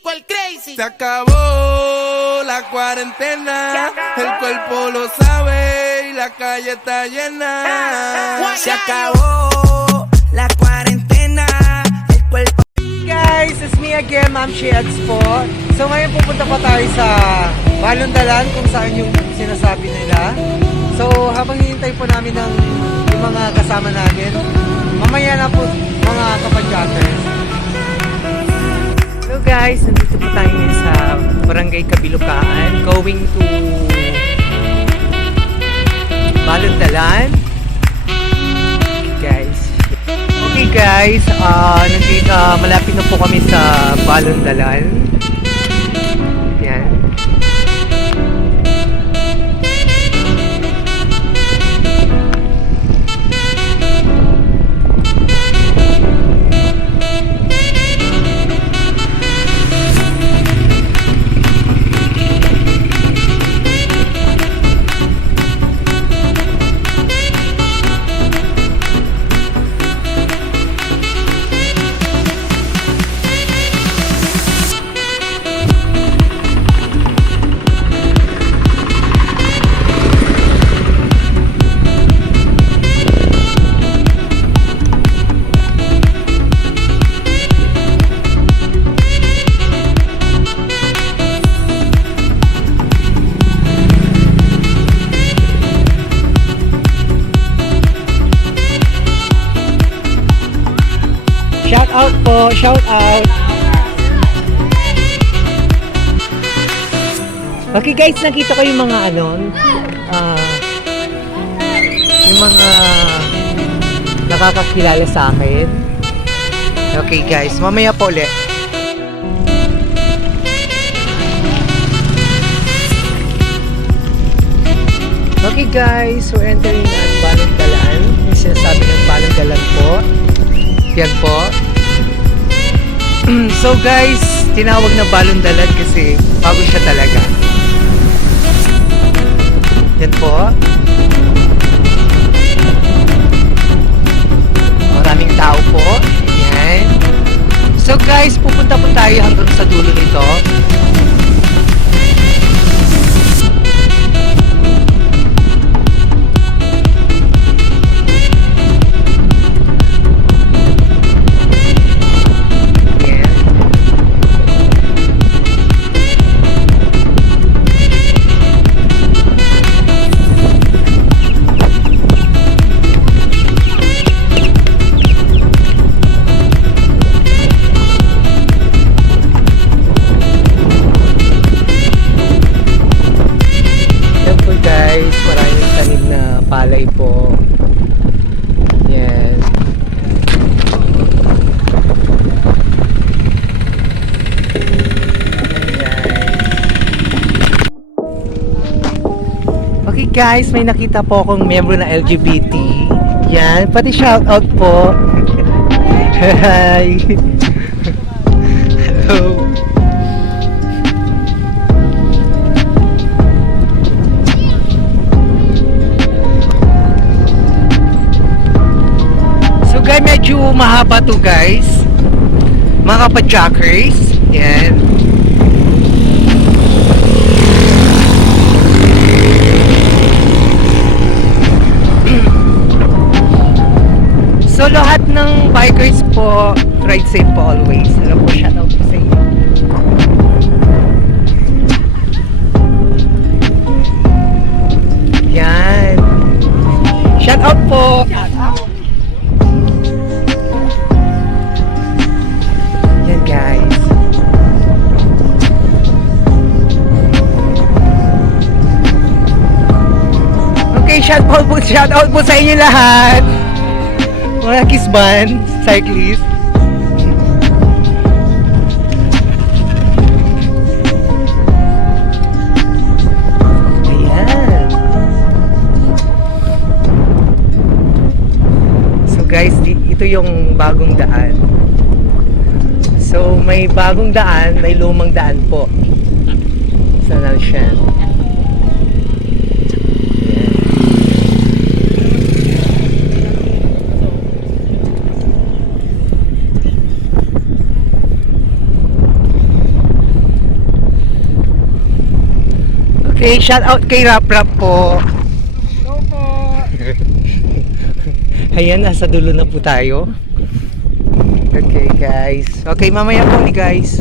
Kiko el Crazy. Se acabó la cuarentena, el cuerpo lo sabe y la calle está llena. Se acabó la cuarentena, el cuerpo. Guys, it's me again, Ma'am Shiads po. So ngayon pupunta pa tayo sa Balondalan kung saan yung sinasabi nila. So habang hinihintay po namin ng yung mga kasama namin, mamaya na po mga kapadyatters. Hello guys, nandito po tayo ngayon sa Barangay Kabilukaan, going to Balondalan. Okay guys, nandito, malapit na po kami sa Balondalan. Yan. Shout out po, shout out. Okay guys, nakita ko yung mga yung mga nakakakilala sa akin. Okay guys, mamaya po ulit. Okay guys, we're entering at Balondalan. Yung sinasabi ng Balondalan po. Yan po. So guys, tinawag na Balondalan kasi bago siya talaga. Yan po. Maraming tao po. Yan. So guys, pupunta po tayo hanggang sa dulo nito. Palay po. Yes. Okay guys, may nakita po akong miyembro na LGBT. Yan, pati shout out po. Hi. Hello. Medyo mahaba to guys, mga kapadyackers. Yan. So lahat ng bikers po, ride safe po always. Alam po, shout out po sa inyo. Yan. Shout out po. Shout out. Guys. Okay, shout out po sa inyo lahat. Mga kisban, cyclist. Ayan. So guys, ito yung bagong daan. So may bagong daan, may lumang daan po. Sa Nalshan. Okay, shout out kay Rap Rap po. Hello po. Ayan, nasa dulo na po tayo. Okay guys. Okay, mamaya po ni guys.